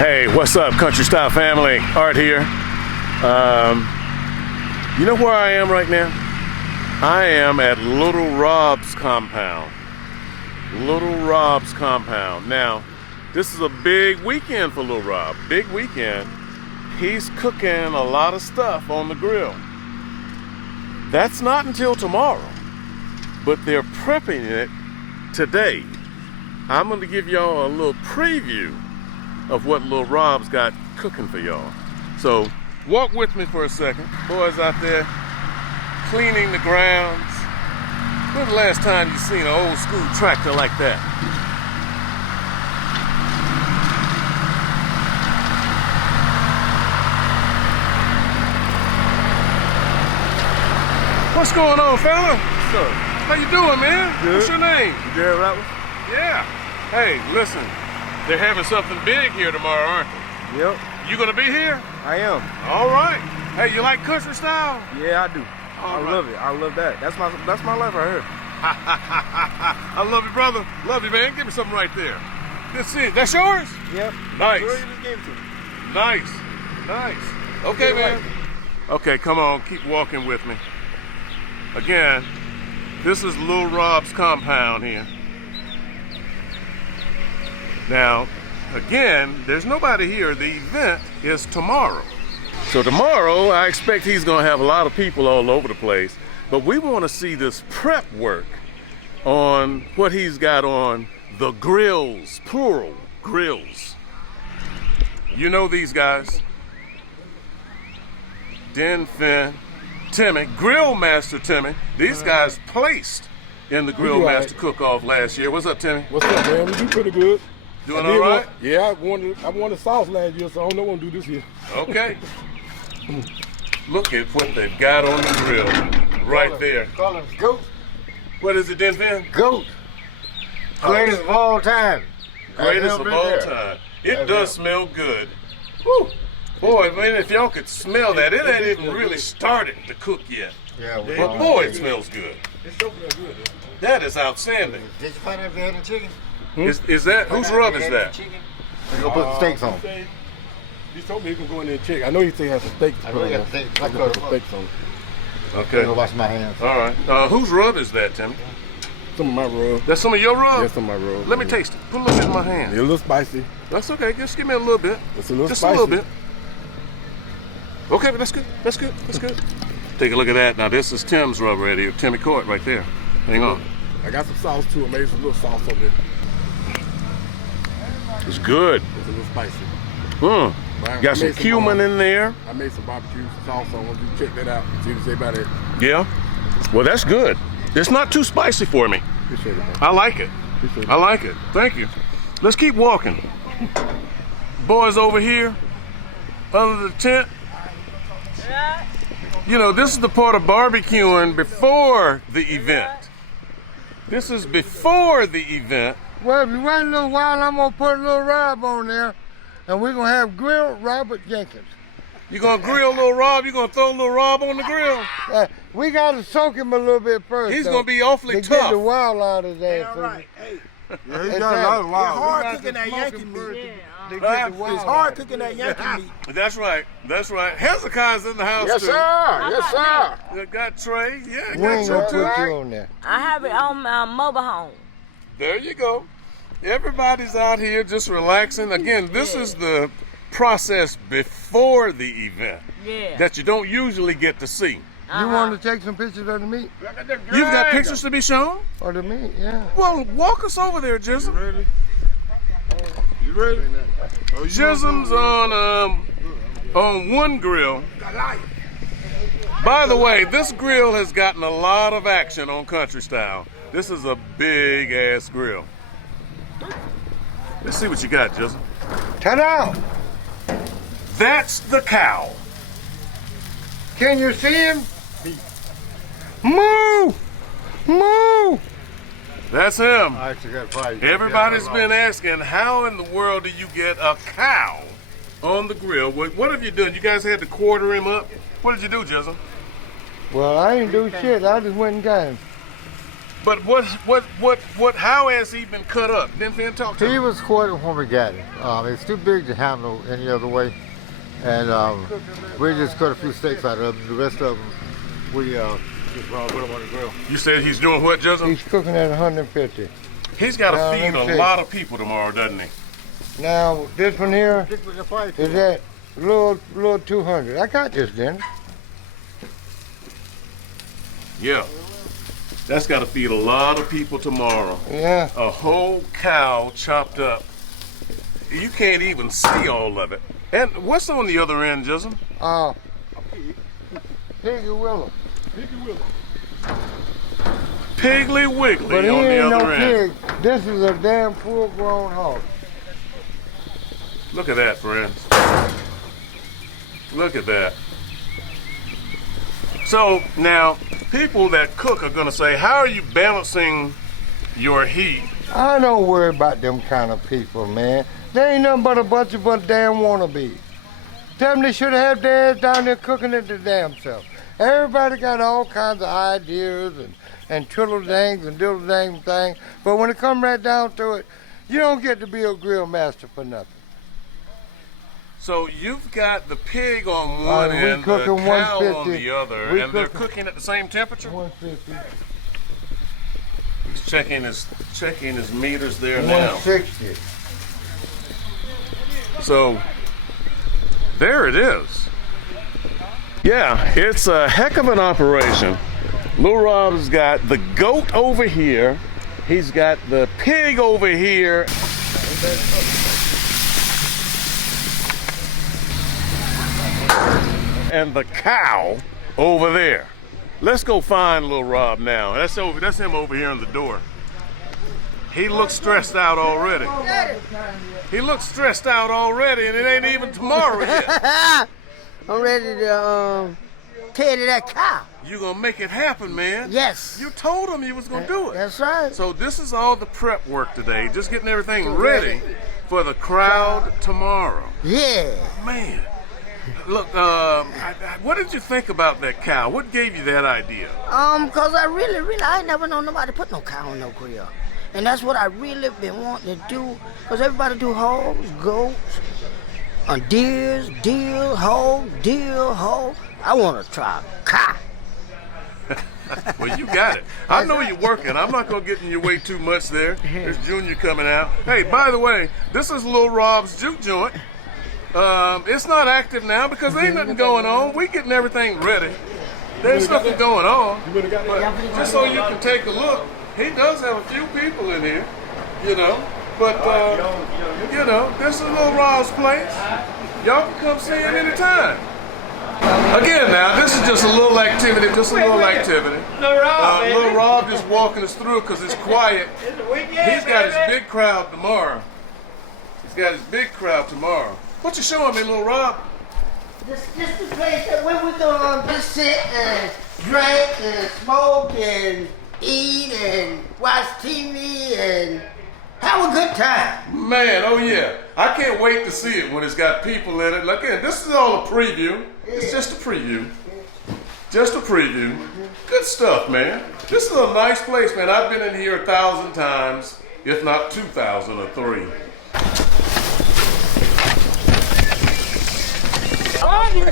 Hey, what's up, Country Style family? Art here. You know where I am right now? I am at Little Rob's compound. Little Rob's compound. Now, this is a big weekend for Little Rob. Big weekend. He's cooking a lot of stuff on the grill. That's not until tomorrow, but they're prepping it today. I'm going to give y'all a little preview of what Little Rob's got cooking for y'all. So walk with me for a second. Boys out there cleaning the grounds. When's the last time you seen an old school tractor like that? What's going on, fella? What's up? How you doing, man? Good. What's your name? Jared Rattler? Yeah. Hey, listen. They're having something big here tomorrow, aren't they? Yep, You gonna be here? I am. All right. Hey, you like country style? Yeah, I do. All I right. love it. I love that. That's my life right here. I love you, brother. Love you, man. Give me something right there. Good to see you. That's yours? Yep. Nice. Where you just gave it to me? Nice. Nice. Okay, Yeah, man. Okay, come on. Keep walking with me. Again, this is Lil Rob's compound here. Now, again, there's nobody here. The event is tomorrow. So tomorrow, I expect he's gonna have a lot of people all over the place, but we wanna see this prep work on what he's got on the grills, plural, grills. You know these guys. Den Finn, Timmy, Grill Master Timmy. These guys placed in the Grill do all Master Cook-Off last year. What's up, Timmy? What's up, man? We do pretty good. Doing I did all right? Yeah, I won the sauce last year, so I don't know what I'm gonna do this year. Okay. Look at what they've got on the grill right there. Call him GOAT. What is it, Den Finn? GOAT. Greatest of all time. Greatest of all time. It does smell good. Woo. Boy, man, if y'all could smell that, it ain't even really started to cook yet. Yeah, But boy, it smells good. It's so good. That is outstanding. Did you find out if they had any chicken? Is that, whose rub is that? Chicken? You gonna put the steaks on? He told me he can go in there and check. I know he still has some steaks. I know he got steaks. I He got cut some them up. steaks on. I'm Okay. gonna wash my hands. All right. Whose rub is that, Timmy? Some of my rub. That's some of your rub? Yeah, some of my rub. Let me taste it. Put a little bit in my hand. Yeah, a little spicy. That's okay. Just give me a little bit. It's a little Just spicy. a little bit. Okay, but that's good. That's good. That's good. Take a look at that. Now, this is Tim's rub right here. Timmy Court right there. Hang on. I got some sauce too. I made some little sauce on there. It's good. It's a little spicy. Mm. I Got some made cumin in there. I made some barbecue sauce. I want you to check that out. See what you say about it. Yeah. Well, that's good. It's not too spicy for me. Appreciate it, man. I like it. Appreciate it. I like it. Thank you. Let's keep walking. Boys over here, under the tent. You know, this is the part of barbecuing before the event. This is before the event. Well, if you wait a little while, I'm gonna put a little Rob on there, and we're gonna have grilled Robert Jenkins. You gonna grill Little Rob? You gonna throw Little Rob on the grill? We gotta soak him a little bit first. He's though, gonna be awfully to get tough. the wild out of his ass. Right. Hey, Yeah, he It's got a lot of that- wild. hard cooking that Yankee meat. To get the wild It's out hard of it. cooking that Yankee meat. That's right. That's right. Hezekiah's in the house Yes, too. sir. Yes, sir. You got Trey. Yeah, We got ain't you gonna too. put you on there. I have it on my mobile home. There you go. Everybody's out here just relaxing. Again, this is the process before the event Yeah. that you don't usually get to see. You want to take some pictures of the meat? You've got pictures to be shown? Or the meat, yeah. Well, walk us over there, Jism. Ready? You ready? Oh, you Jism's on one grill. By the way, this grill has gotten a lot of action on Country Style. This is a big ass grill. Let's see what you got, Jism. Ta-da! That's the cow. Can you see him? Moo! Moo! That's him. I actually got five. Everybody's been asking, how in the world do you get a cow on the grill? What have you done? You guys had to quarter him up? What did you do, Jism? Well, I ain't do shit. I just went and got him. But how has he been cut up? Then talk to He me. was quartered when we got him. It's too big to handle any other way. And we just cut a few steaks out of him. The rest of them, we just put them on the grill. You said he's doing what, Justin? He's cooking at 150. He's got to Now, feed let me a see. lot of people tomorrow, doesn't he? Now, this one here is at little 200. I got this, then. Yeah. That's got to feed a lot of people tomorrow. Yeah. A whole cow chopped up. You can't even see all of it. And what's on the other end, Justin? Piggy Willow. Piggly Wiggly But he on the ain't no other end. pig. This is a damn full-grown hog. Look at that, friends. Look at that. So now, people that cook are gonna say, how are you balancing your heat? I don't worry about them kind of people, man. They ain't nothing but a bunch of damn wannabes. Tell them they should have had their ass down there cooking it their damn self. Everybody got all kinds of ideas and twiddle-dangs and diddle-dang things, but when it comes right down to it, you don't get to be a grill master for nothing. So you've got the pig on one we end, the cooking cow on 150. the other, We and they're cooking- cooking at the same temperature? 150, He's checking his meters there now. 160. So there it is. Yeah, it's a heck of an operation. Lil Rob's got the goat over here. He's got the pig over here. And the cow over there. Let's go find Lil Rob now. That's him over here in the door. He looks stressed out already. He looks stressed out already, and it ain't even tomorrow yet. I'm ready to teddy that cow. You gonna make it happen, man. Yes. You told him you was gonna do it. That's right. So this is all the prep work today, just getting everything ready for the crowd tomorrow. Yeah. Man, look, what did you think about that cow? What gave you that idea? Cause I ain't never known nobody put no cow on no grill. And that's what I really been wanting to do. Cause everybody do hogs, goats, deers, hog. I want to try cow. Well, you got it. I know you're working. I'm not going to get in your way too much there. There's Junior coming out. Hey, by the way, this is Lil Rob's juke joint. It's not active now because there ain't nothing going on. We getting everything ready. There's nothing going on. But just so you can take a look, he does have a few people in here, you know. But, you know, this is Lil Rob's place. Y'all can come see him anytime. Again, now, this is just a little activity, Lil Rob just walking us through because it's quiet. He's got his big crowd tomorrow. What you showing me, Lil Rob? This the place that where we gonna just sit and drink and smoke and eat and watch TV and have a good time. Man, oh yeah. I can't wait to see it when it's got people in it. Look, again, this is all a preview. It's just a preview. Good stuff, man. This is a nice place, man. I've been in here 1,000 times, if not 2,000 or 3.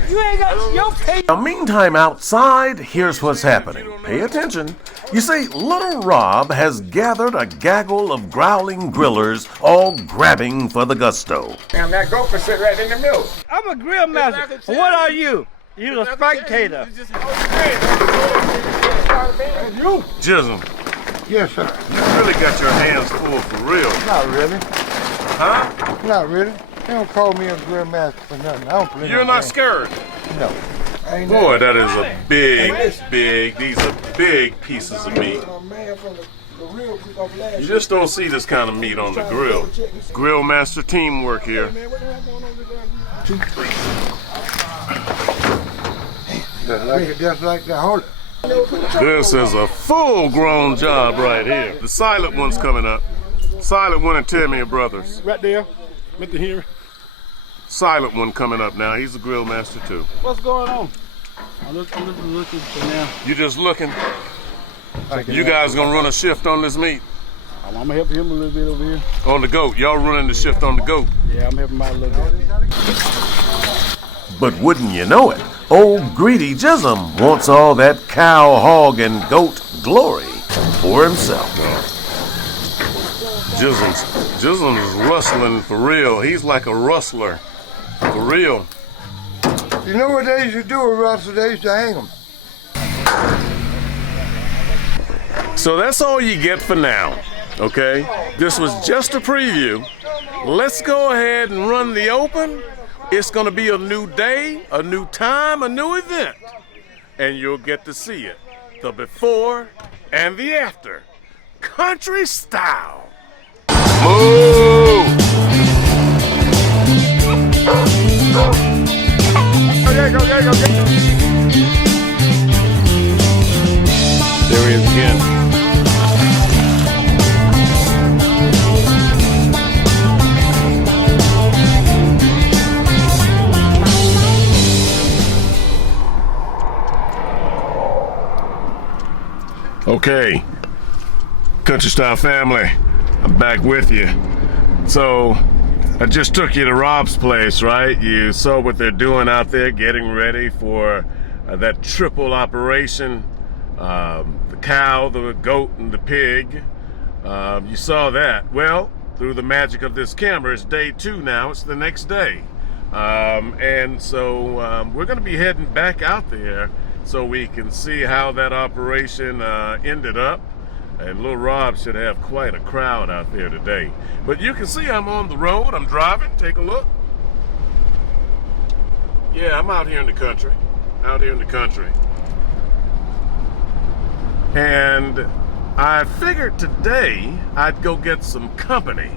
You ain't got your pay. Now, meantime, outside, here's what's happening. Pay attention. You see, Little Rob has gathered a gaggle of growling grillers, all grabbing for the gusto. Damn, that gopher sit right in the middle. I'm a grill master. What are you? You're a spectator. Jism, Yes, sir. you really got your hands full for real. Not really. Huh? Not really. They don't call me a grill master for nothing. I don't believe You're not scared. No. I ain't Boy, that is a big, these are big pieces of meat. You just don't see this kind of meat on the grill. Grill master teamwork here. Just like that. Hold it. This is a full-grown job right here. The silent one's coming up. Silent one and Tammy are brothers. Right there. Mr. Henry. Silent one coming up now. He's a grill master too. What's going on? I'm just looking for now. You just looking? You guys gonna run a shift on this meat? I'm gonna help him a little bit over here. On the goat. Y'all running the shift on the goat. Yeah, I'm helping him out a little bit. But wouldn't you know it, old greedy Jism wants all that cow, hog, and goat glory for himself. Jism is rustling for real. He's like a rustler, for real. You know what they used to do with Russell? They used to hang them. So that's all you get for now, okay? This was just a preview. Let's go ahead and run the open. It's gonna be a new day, a new time, a new event. And you'll get to see it, the before and the after. Country style. Move! There he is again. Okay, Country Style family, I'm back with you. So, I just took you to Rob's place, right? You saw what they're doing out there, getting ready for that triple operation. The cow, the goat, and the pig. You saw that. Well, through the magic of this camera, it's day 2 now. It's the next day. And so we're going to be heading back out there so we can see how that operation ended up. And Lil Rob should have quite a crowd out there today. But you can see I'm on the road. I'm driving. Take a look. Yeah, I'm out here in the country. Out here in the country. And I figured today I'd go get some company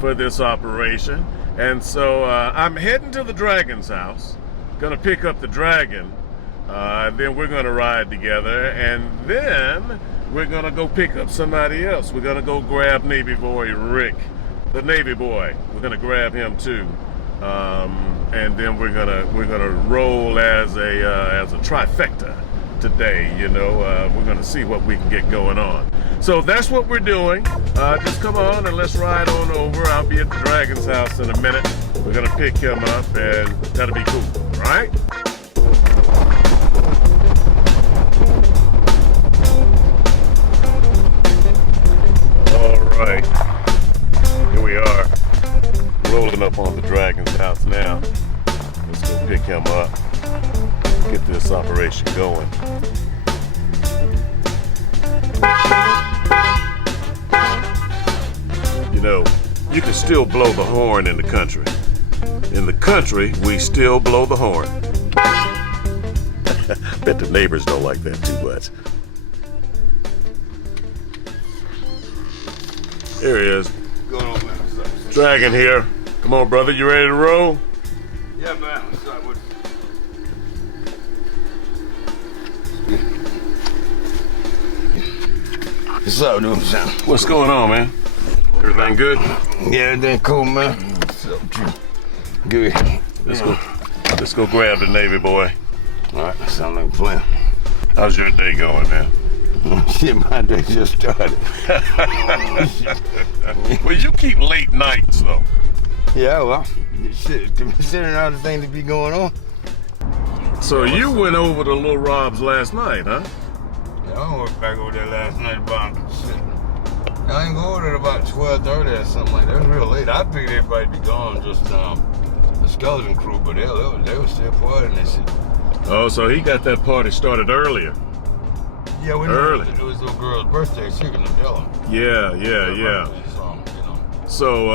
for this operation. And so I'm heading to the dragon's house. Gonna pick up the dragon. Then we're gonna ride together. And then we're gonna go pick up somebody else. We're gonna go grab Navy boy Rick, the Navy boy. We're gonna grab him too. And then we're gonna roll as a trifecta today. You know, we're gonna see what we can get going on. So that's what we're doing. Just come on and let's ride on over. I'll be at the dragon's house in a minute. We're gonna pick him up and that'll be cool, right? All right, here we are, rolling up on the dragon's house now. Let's go pick him up, get this operation going. You know, you can still blow the horn in the country. In the country, we still blow the horn. Bet the neighbors don't like that too much. Here he is. What's going on, man? What's up? Dragon here. Come on, brother, you ready to roll? Yeah, man. What's up with What's up, dude? What's going on, man? Everything good? Yeah, everything cool, man. What's up with you? Good. Let's go grab the Navy boy. All right, that sounds like a plan. How's your day going, man? Shit, my day just started. Well, you keep late nights, though. Yeah, well, shit, considering all the things that be going on. So you went over to Lil Rob's last night, huh? Yeah, I went back over there last night about shit. I ain't go over there about 12:30 or something like that. It was real late. I figured everybody'd be gone, just the skeleton crew, but they were still partying and shit. Oh, so he got that party started earlier. Yeah, we Early. It was little girl's birthday. She couldn't tell him. Yeah. So,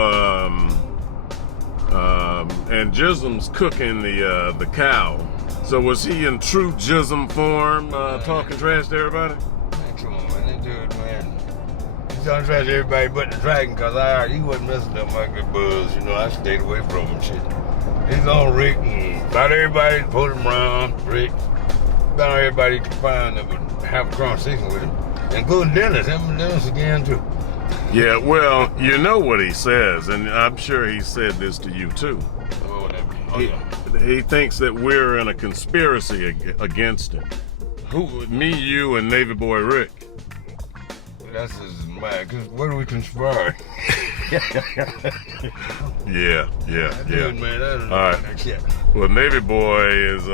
and Jism's cooking the cow. So was he in true Jism form, talking trash to everybody? Man, come on, man. That dude, man. He's talking trash to everybody but the dragon, cause he wasn't messing up my good buzz. You know, I stayed away from him. Shit. He's on Rick and about everybody put him around Rick. About everybody could find that would have a conversation with him, including Dennis. Having Dennis again too. Yeah, well, you know what he says, and I'm sure he said this to you too. Oh, He thinks that we're in a conspiracy against him. Who? Me, you, and Navy Boy Rick. That's his mind. Cause what are we conspiring? Yeah. Dude, man, All right. Well, Navy Boy is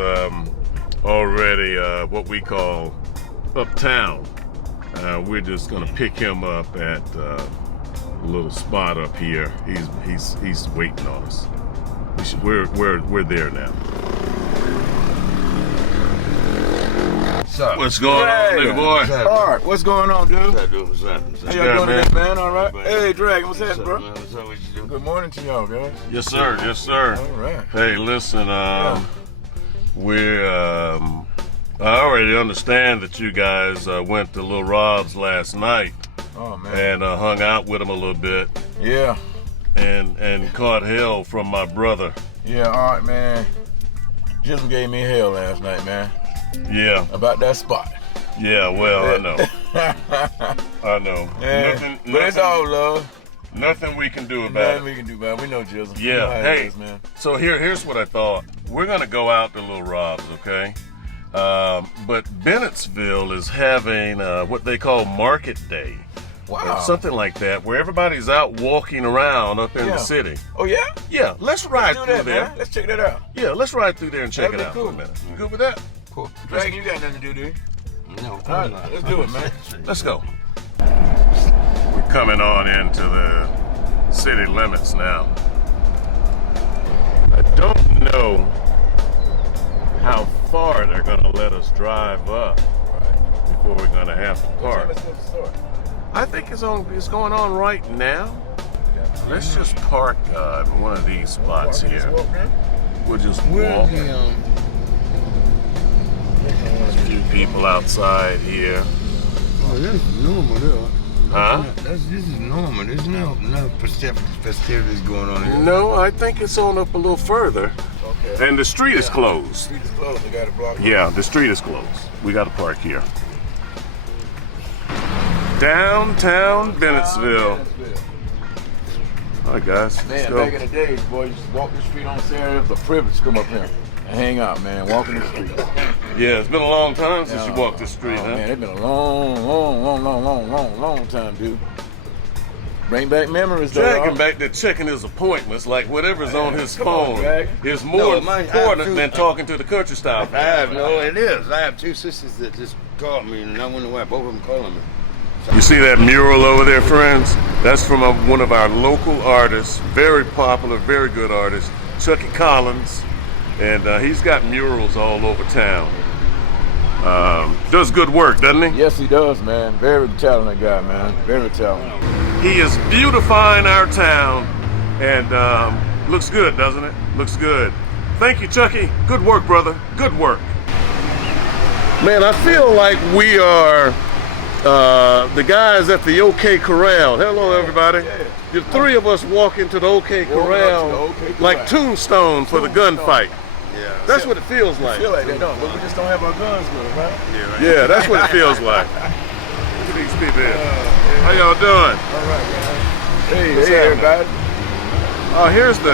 already what we call uptown. We're just gonna pick him up at a little spot up here. He's waiting on us. We're there now. What's going on, Navy Boy? Alright, what's going on, dude? What's up, What's up? How y'all doing today, man? All right. Man. Hey, Dragon, what's happening, bro? What's up? What you doing? Good morning to y'all, guys. Yes, sir. Yes, sir. All right. Hey, listen. I already understand that you guys went to Lil Rob's last night Oh man. and hung out with him a little bit Yeah. and caught hell from my brother. Yeah. All right, man. Jism gave me hell last night, man. Yeah. About that spot. Yeah. Well, I know. I know. Yeah. But it's all love. Nothing we can do about Nothing it. we can do, man. We know Jism. Yeah. You know how it Hey. is, man. So here's what I thought. We're gonna go out to Lil Rob's, okay? But Bennettsville is having what they call Market Day. Wow. Or something like that, where everybody's out walking around up in Yeah. the city. Oh yeah. Yeah, let's ride Do through that, there. man. Let's check that out. Yeah, let's ride through there and check That'd it be out cool. for a minute. You good with that? Cool. Dragon, you got nothing to do, dude. No, All right, let's do it, man. Let's go. We're coming on into the city limits now. I don't know how far they're gonna let us drive up before we're gonna have to park. Let's go to the store. I think it's going on right now. Let's just park in one of these spots Walk in this here. walk, man. We'll just walk. There's a few people outside here. Oh, that's normal, though. Huh? This is normal. There's no festivities going on here. No, I think it's on up a little further. Okay. And the street is closed. Street is closed. They got a block. Yeah, the street is closed. We got to park here. Downtown Bennettsville. All right, guys. Let's Man, go. back in the days, boy, you just walk the street on Saturday. It was a privilege to come up here and hang out, man. Walking the street. Yeah, it's been a long time since you walked this street, Oh, huh? man, it's been a long time, dude. Bring back memories, though. Dragging y'all. back there checking his appointments, like whatever's on his come on, phone Drag. is more No, mine- important I- than talking to the country style. I have it is. I have two sisters that just called me, and I wonder why both of them calling me. You see that mural over there, friends? That's from one of our local artists, very popular, very good artist, Chucky Collins, and he's got murals all over town. Does good work, doesn't he? Yes, he does, man. Very talented guy, man. Very talented. He is beautifying our town, and looks good, doesn't it? Looks good. Thank you, Chucky. Good work, brother. Good work. Man, I feel like we are the guys at the OK Corral. Hello, everybody. The three of us walk into the OK Corral OK like Corral. Tombstone for the gunfight. Yeah. That's what it feels like. Feel like that, don't we? But we just don't have our guns with us, right? Yeah, that's what it feels like. Look at these people here. How y'all doing? All right, man. Hey, What's hey, happening? everybody. Oh, here's the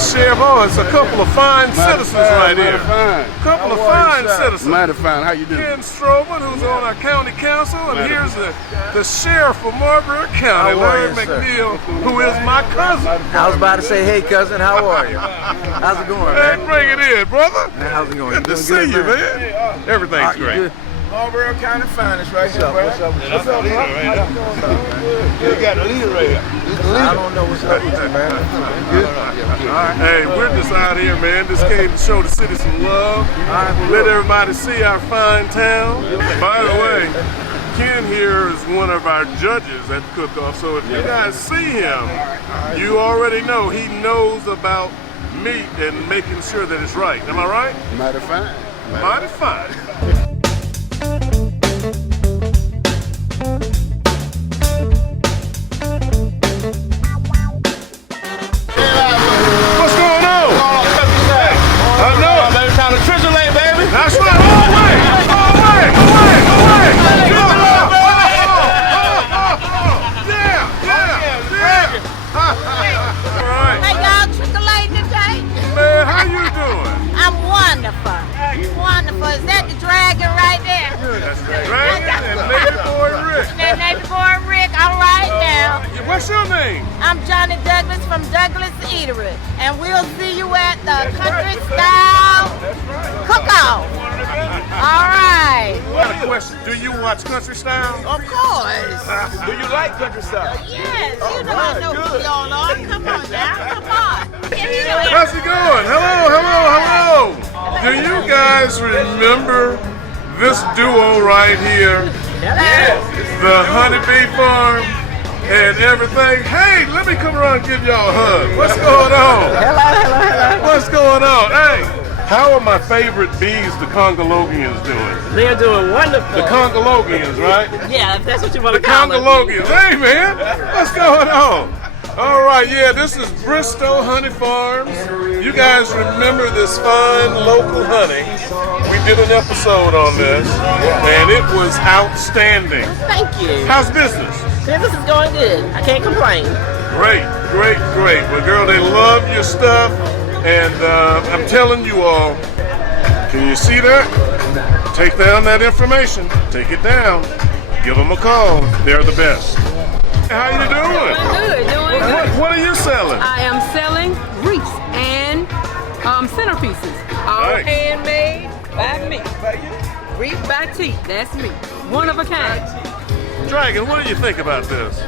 sheriff. Oh, it's a couple of fine citizens right here. Couple of fine citizens. Mighty fine. How you doing? Ken Strobel, who's on our county council, and here's the sheriff of Marlboro County, How are Larry you, sir? McNeil, who is my cousin. I was about to say, hey cousin, how are you? How's it going, Hey, man? bring it in, brother. Man, how's it going? You Good to doing see good, you, man. Everything's You great. good? Marlboro County finest right here, up? bro. What's up? What's up, bro? How you doing, man? You got the leader right here. I don't know what's up with you, man. Good? All right. Hey, we're just out here, man. Just came to show the city some love. Let everybody see our fine town. By the way, Ken here is one of our judges at the cook-off, so if you guys see him, you already know he knows about meat and making sure that it's right. Am I right? Mighty fine. Mighty fine. What's going on? I know. Baby, time to trizzulate, baby. That's right. Away! Away! Away! Yeah! All right. Hey, y'all trickling today? Man, how you doing? I'm wonderful. Wonderful. Is that the dragon right there? That's Dragon and Lady Boy Rick. That neighbor what's your name? I'm Johnny Douglas from Douglas Eatery, and we'll see you at the Country Style Cookout. All right. I got a question. Do you watch Country Style? Of course. Do you like country style? Yes, you know I know who y'all are. Come on now, come on. How's it going? Hello. Do you guys remember this duo right here? Yes. The Honeybee Farm and everything. Hey, let me come around and give y'all a hug. What's going on? Hello. What's going on? Hey, how are my favorite bees, the Congologians, doing? They're doing wonderful. The Congologians, right? Yeah, if that's what you want The to call them. Congologians. Hey, man, what's going on? All right, yeah, this is Bristol Honey Farms. You guys remember this fine local honey? We did an episode on this, and it was outstanding. Thank you. How's business? Business is going good. I can't complain. Great. Well, girl, they love your stuff, and I'm telling you all, can you see that? Take down that information. Take it down. Give them a call. They're the best. How you doing? Doing good. What are you selling? I am selling wreaths and centerpieces. All Nice. handmade by me. Wreath by T. That's me. One of a kind. Dragon, what do you think about this? I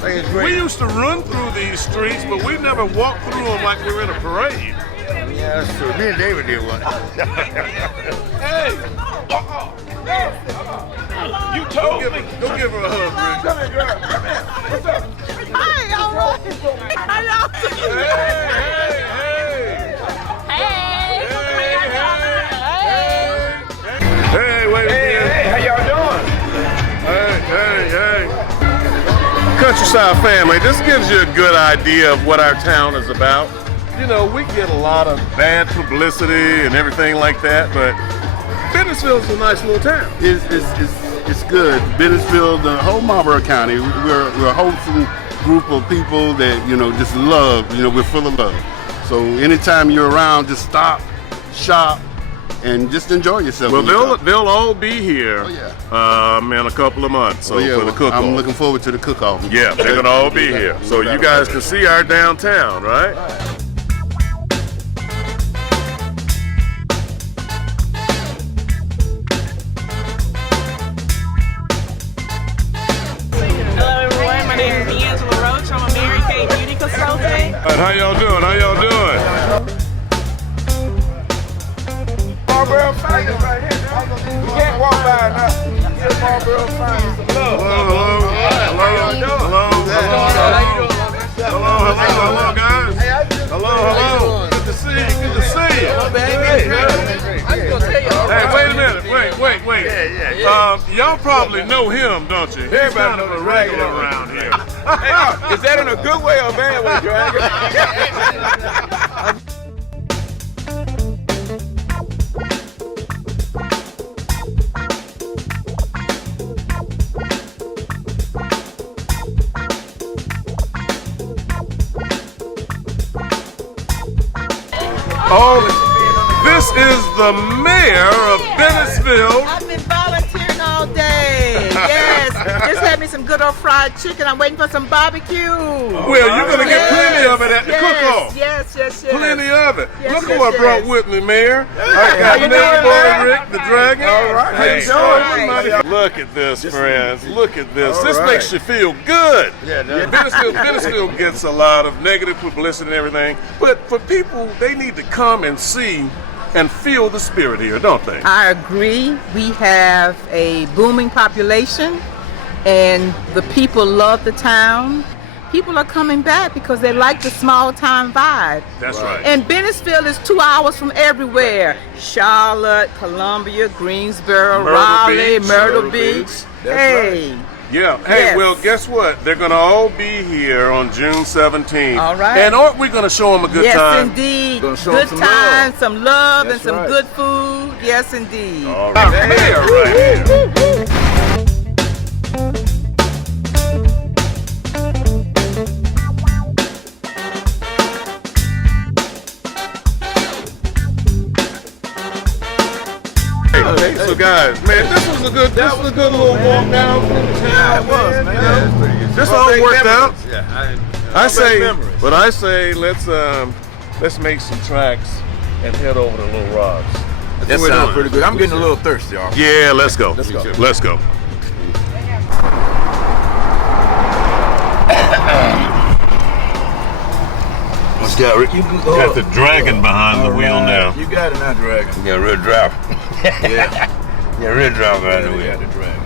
think it's We great. used to run through these streets, but we never walked through them like we were in a parade. Yeah, that's true. Me and David did one. Hey! You told me. Go give her a hug, Rick. Come here, girl. Come here. What's up? Hi, all right. Hello. Hey, wait a minute. Hey, how y'all doing? Hey. Countryside family, this gives you a good idea of what our town is about. You know, we get a lot of bad publicity and everything like that, but Bennettsville is a nice little town. It's good. Bennettsville, the whole Marlboro County, we're a wholesome group of people that, you know, just love, you know, we're full of love. So anytime you're around, just stop, shop, and just enjoy yourself. Well, they'll all be here in a couple of months for the cook-off. I'm looking forward to the cook-off. Yeah, they're going to all be here. So you guys can see our downtown, right? Hello, everyone. My name is D'Angela Roach. I'm a Mary Kay beauty consultant. How y'all doing? Marlboro Finest right here. You can't walk by enough. Get Marlboro Finest some love. Hello, guys. Hello. Good to see you. Hey, wait a minute. Wait. Y'all probably know him, don't you? He's kind of a regular around here. Hey, is that in a good way or a bad way, Dragon? Oh, this is the mayor of Bennettsville. I've been volunteering all day. Yes. Just had me some good old fried chicken. I'm waiting for some barbecue. Well, you're going to get plenty of it at the cook-off. Yes. Plenty of it. Yes, Look yes, who I brought yes. with me, Mayor. I got Neighbor Rick the Dragon. All right. How you doing? Look at this, friends. Look at this. This makes you feel good. Yeah, Bennettsville gets a lot of negative publicity and everything, but for people, they need to come and see and feel the spirit here, don't they? I agree. We have a booming population and the people love the town. People are coming back because they like the small town vibe. That's right. And Bennettsville is 2 hours from everywhere. Charlotte, Columbia, Greensboro, Raleigh, Myrtle Beach. That's Yeah. Hey, Yes. well, guess what? They're going to all be here on June 17th. All right. And aren't we going to show them a good Yes, time? indeed. Gonna show Good some time, love. some love, and That's some right. good food. Yes, indeed. All right. Mayor right here. Okay, so guys, man, this was a good little walk down through the town. Yeah, it was, man. Yeah, it's pretty good. This all worked out. Yeah, I say, but I say let's make some tracks and head over to Little Rob's. That sounds pretty good. I'm getting a little thirsty, y'all. Yeah, let's go. Let's go. Let's go. What's that, Rick? You Got the dragon behind the wheel now. You got it now, dragon. Yeah, real drop. Yeah. Yeah, real drop right the wheel. The dragon.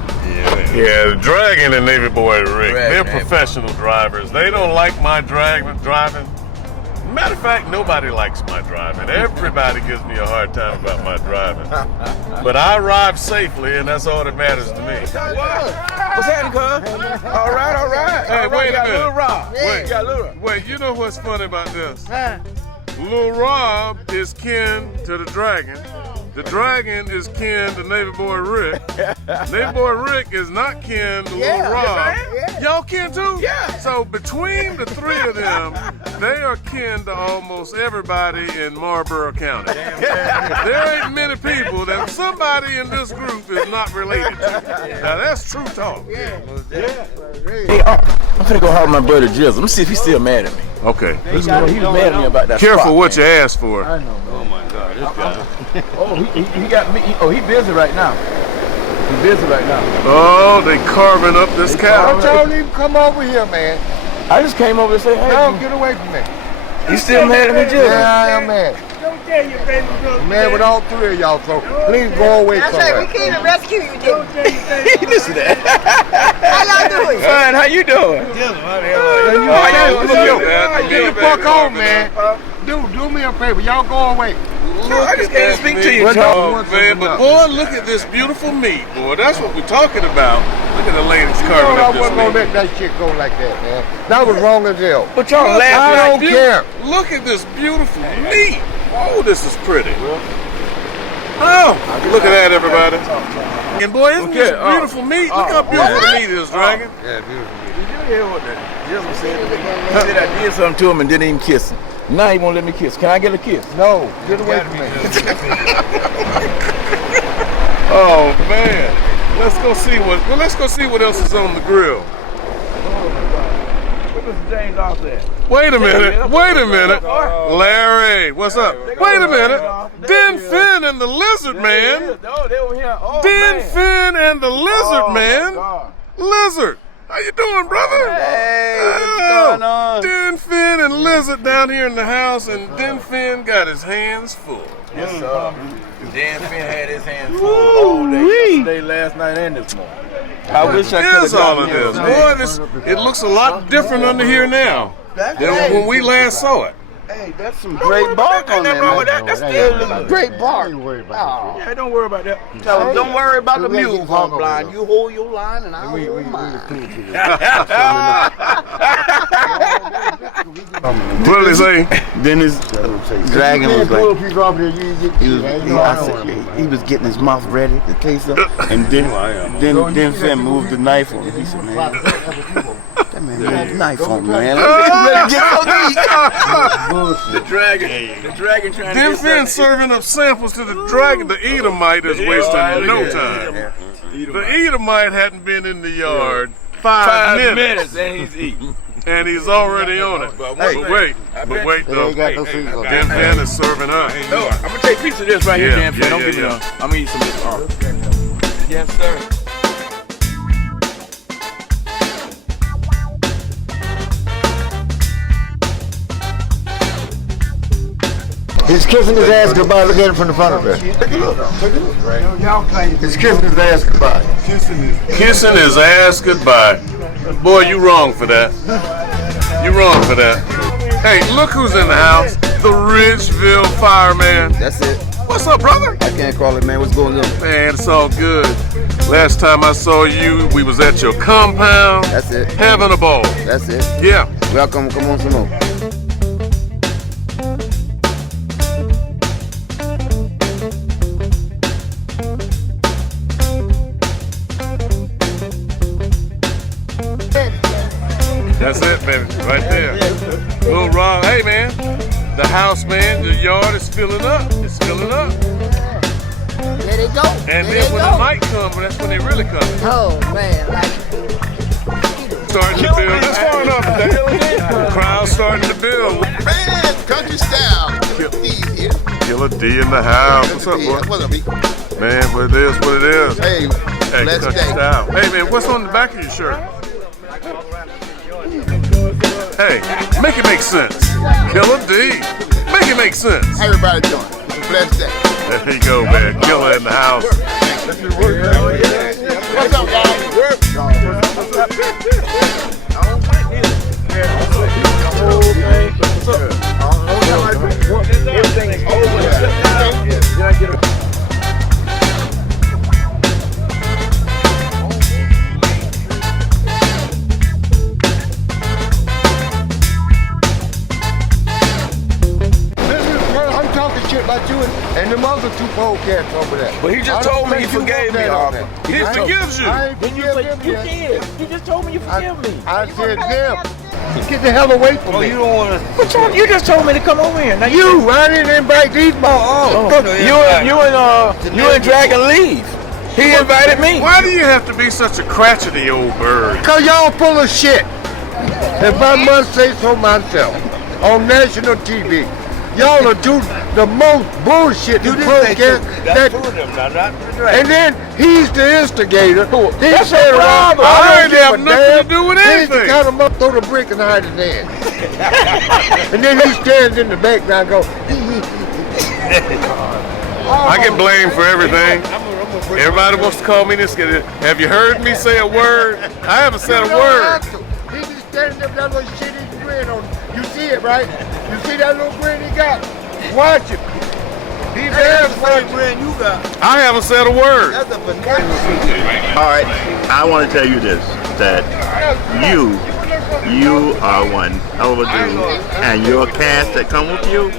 Yeah, the dragon and Navy Boy Rick, they're Dragon, professional drivers. They don't like my driving. Matter of fact, nobody likes my driving. Everybody gives me a hard time about my driving. But I arrive safely, and that's all that matters to me. What's happening, cuz? All right. Hey, wait a minute. Little Rob. Wait, got Little. Wait, you know what's funny about this? Lil Rob is kin to the dragon. The dragon is kin to Navy Boy Rick. Navy Boy Rick is not kin to Lil Rob. Y'all kin too? Yeah. So between the three of them, they are kin to almost everybody in Marlboro County. There ain't many people that somebody in this group is not related to. Now that's true talk. Hey, I'm finna go holler at my brother Jizzle. Let me see if he's still mad at me. Okay. He was mad at me about that Careful spot, what man. you ask for. Oh my God, this guy. Oh, he got me. He busy right now. He busy right now. Oh, they carving up this cow. Don't y'all even come over here, man. I just came over to say, hey. No, get away from me. You still mad at me, Jizzle? Yeah, I am mad. Don't tell your baby brother. I'm mad with all three of y'all, so please go away That's right, somewhere. we came to rescue you, Don't didn't tell your baby brother. Listen to that. How y'all doing? Fine, how you doing? Get the fuck on, man. Dude, do me a favor. Y'all go away. I just came to speak to you, Well, Charles. Oh, man, but boy, look at this beautiful meat, boy. That's what we're talking about. Look at the ladies carving I up this wasn't gonna meat. let that shit go like that, man. That was wrong as hell. But y'all I laughing don't care. Look at this beautiful meat. Oh, this is pretty. Oh, look at that, everybody. And boy, isn't this beautiful meat? Look how beautiful the meat is, Dragon. Yeah, beautiful. Did you hear what that Jizzle said to me? He said I did something to him and didn't even kiss him. Now he won't let me kiss. Can I get a kiss? No, get away from me. Oh man, let's go see what else is on the grill. Where Mr. James off there? Wait a minute. Larry, what's up? Wait a minute. Den Finn and the Lizard Man. Oh, they over here. Oh, Den Finn and the Lizard Man. God. Lizard, how you doing, brother? Hey, what's going on? Den Finn and Lizard down here in the house, and Den Finn got his hands full. Yes, sir. Dan Finn had his hands full all day yesterday, last night, and this morning. I wish I could have all of this. Boy, it looks a lot different under here now than when we last saw it. Hey, that's some great bark on there, man. That's still great bark. Yeah, don't worry about that. Tell him, Don't worry about the we ain't mule talking pump line. about You hold your line and I'll We hold mine. What did they say? Then this dragon was like, he was getting his mouth ready to taste it, and then Finn moved the knife on him. He said, man, that man moved the knife on me, man. The dragon trying Den Finn serving up samples to the dragon. The Edomite is wasting no time. The Edomite hadn't been in the yard 5 minutes. and he's eating. And he's already on it. But wait though. Den Finn is serving up. No, I'm gonna take a piece of this right here, Dan Finn. Don't give me none. I'm gonna eat some of this. Yes, sir. He's kissing his ass goodbye. Look at him from the front of it. He's kissing his ass goodbye. Kissing his ass goodbye. Boy, you wrong for that. You wrong for that. Hey, look who's in the house. The Ridgeville Fireman. That's it. What's up, brother? I can't call it, man. What's going on? Man, it's all good. Last time I saw you, we was at your compound. That's it. Having a ball. That's it. Yeah. Welcome. Come on, some more. That's it, baby. Right there. Little Rob. Hey, man. The house, man, the yard is filling up. It's filling up. There they go. And there then they when go. the night comes, that's when they really come. Oh man, like starting to build. That's far enough. Crowd starting to build. Man, country style. Killer D's here. Killer D in the house. What's up, boy? What's up, B? Man, what it is, what it is. Hey, blessed country day. style. Hey, man, what's on the back of your shirt? Hey, make it make sense. Killer D. Make it make sense. How everybody doing? It's a blessed day. There you go, man. Killer in the house. What's up, guys? Everything's over. Did I get a shit about you and them other two pole cats over there. But he just told me he forgave me, Arthur. He forgives you. I ain't Then you forgive say him you yet. did. You just told me you forgive me. I said them. Get the hell away from me. You don't want to. You just told me to come over here. Now I didn't invite these motherfuckers. You and Dragon leave. He invited me. Why do you have to be such a crotchety old bird? Cause y'all full of shit. If I must say so myself, on national TV, y'all will do the most bullshit You the didn't say podcast. that's two of them now, not the And then he's the instigator. He That's said, a problem. I don't ain't have give a nothing damn. to do with He's anything. the kind of mother throw the brick and hide his hand. And then he stands in the background and goes, I get blamed for everything. Everybody wants to call me this. Have you heard me say a word? I haven't said a word. He just standing there with that little shitty grin on. You see it, right? You see that little grin he got? Watch it. He's That's the grin you got. I haven't said a word. That's a banana. All right, I want to tell you this, that you are one hell of a dude, and your cast that come with you,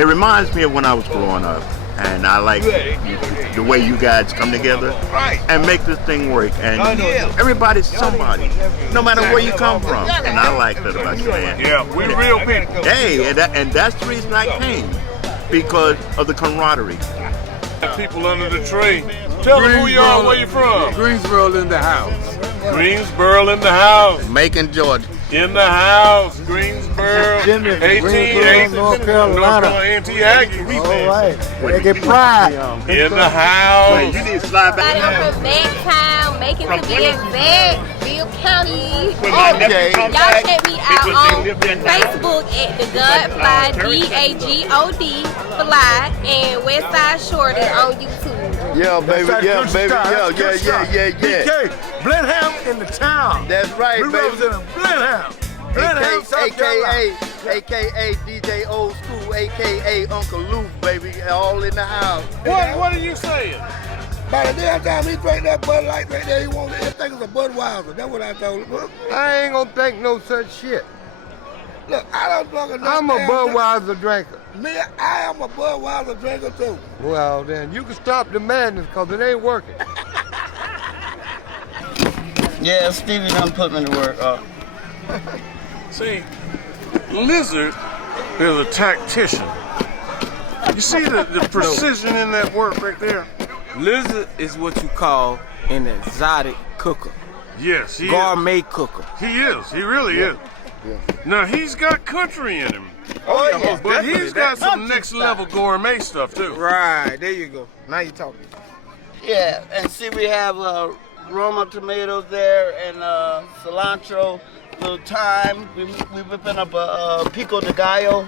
it reminds me of when I was growing up, and I like the way you guys come together and make this thing work, and everybody's somebody, no matter where you come from, and I like that about you, man. Yeah, we real people. Hey, and that's the reason I came, because of the camaraderie. People under the tree. Tell them who you are, where you from. Greensboro in the house. Greensboro in the house. Macon, Georgia. In the house. Greensboro. 1880. North Carolina. Anti-Aggie. All right. They get pride. In the house. You need to slide back. I'm from Backtown, Macon to be exact, Bill County. my nephew come Y'all back, check me out people on think they've been Facebook at The Godfly, DAGOD Fly, and Westside Shorty on YouTube. Yeah, baby. Yeah, baby. Yeah. BK, Blenheim in the town. That's right, We baby. represent Blenheim. Blenheim, South Carolina. AKA DJ Old School, AKA Uncle Luke, baby. All in the house. What are you saying? By the damn time he drank that Bud Light right there, he think it's a Budweiser. That's what I told him. I ain't gonna think no such shit. Look, I don't drink enough. I'm a Budweiser drinker. Me, I am a Budweiser drinker too. Well, then you can stop the madness because it ain't working. Yeah, Stevie done put me to work. See, Lizard is a tactician. You see the precision in that work right there? Lizard is what you call an exotic cooker. Yes, he Gourmet cooker. is. He is. He really is. Now, he's got country in him. Oh, yeah. But he's got some next level gourmet stuff too. Right, there you go. Now you're talking. Yeah, and see we have Roma tomatoes there and cilantro, little thyme. We whipping up a pico de gallo.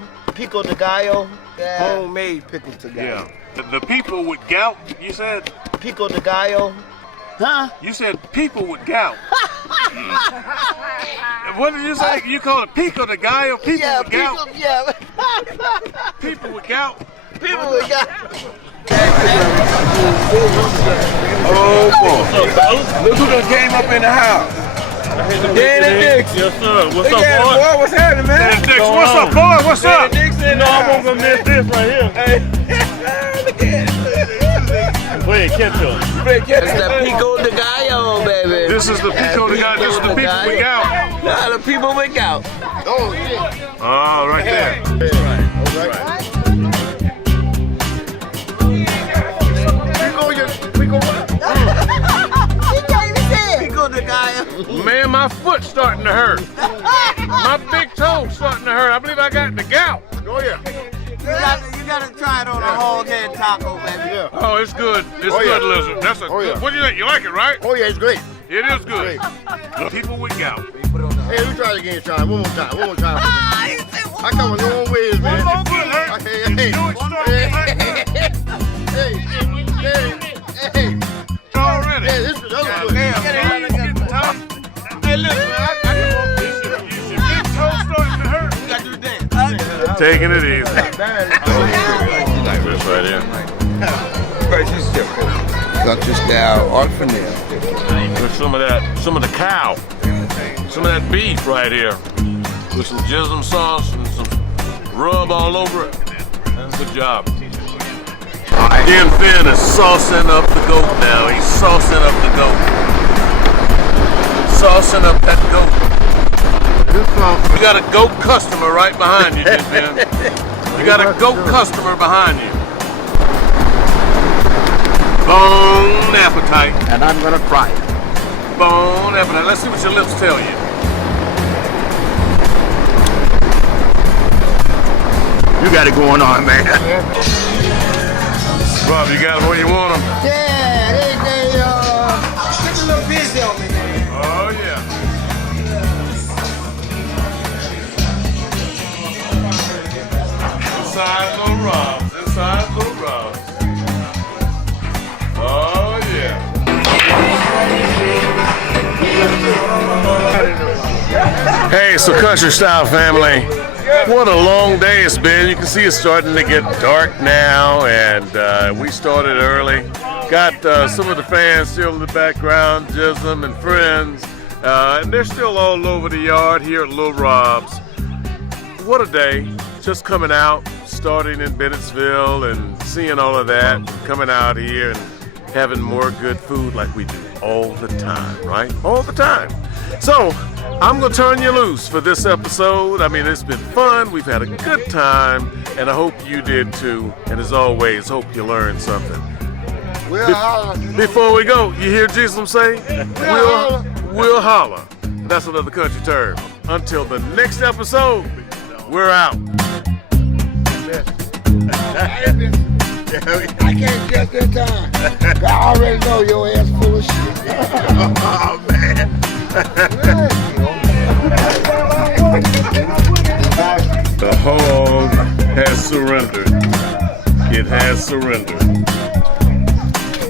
Yeah. Homemade pickle to go. Yeah. The people with gout, you said? Pico de gallo. Huh? You said people with gout. What did you say? You call it pico de gallo? People with gout? People with gout? People with gout. Oh boy. Look who done came up in the house. Danny Dixon. Yes, sir. What's up, boy? boy? What's happening, man? Danny Dixon, what's up, boy? What's up? Danny Dixon. No, I'm gonna miss this right here. Hey. Look at it. Wait, catch up. You better catch It's the pico de gallo, baby. This is the pico de gallo. This is the people with gout. Nah, the people with gout. Oh, shit. Oh, right there. All right. Pico de gallo. Man, my starting to hurt. My big toe's starting to hurt. I believe I got the gout. Oh yeah. You gotta try it on a whole head taco, baby. Yeah. Oh, it's good. It's good, Lizard. That's a good. What do you think? You like it, right? Oh yeah, it's great. It is good. People with gout. Hey, let me try it again, Sean. One more time. One more time. I come a long ways, man. One more good, hey. Hey. Already. Hey, this is other good. Hey, listen, I can walk this shit. Your big toe starting to hurt. You gotta do the dance. Taking it easy. Like this right here. Country style art for nail. With some of the cow, some of that beef right here, with some jism sauce and some rub all over it. Good job. Dan Finn is saucing up the goat now. He's saucing up the goat. Saucing up that goat. You got a goat customer right behind you, Dan Finn. You got a goat customer behind you. Bone appetite. And I'm gonna try it. Bone appetite. Let's see what your lips tell you. You got it going on, man. Rob, you got them where you want them? Yeah, they get a little busy on me, man. Oh, yeah. Inside Little Rob's. Inside Little Rob's. Oh, yeah. Hey, so Country Style family. What a long day it's been. You can see it's starting to get dark now, and we started early. Got some of the fans still in the background, Jism and friends, and they're still all over the yard here at Little Rob's. What a day. Just coming out, starting in Bennettsville and seeing all of that, coming out here and having more good food like we do all the time, right? All the time. So, I'm going to turn you loose for this episode. I mean, it's been fun. We've had a good time, and I hope you did too. And as always, hope you learned something. Before we go, you hear Jism say? We'll holler. That's another country term. Until the next episode, we're out. I can't just in time. I already know your ass full of shit. Oh, man. The hog has surrendered. It has surrendered.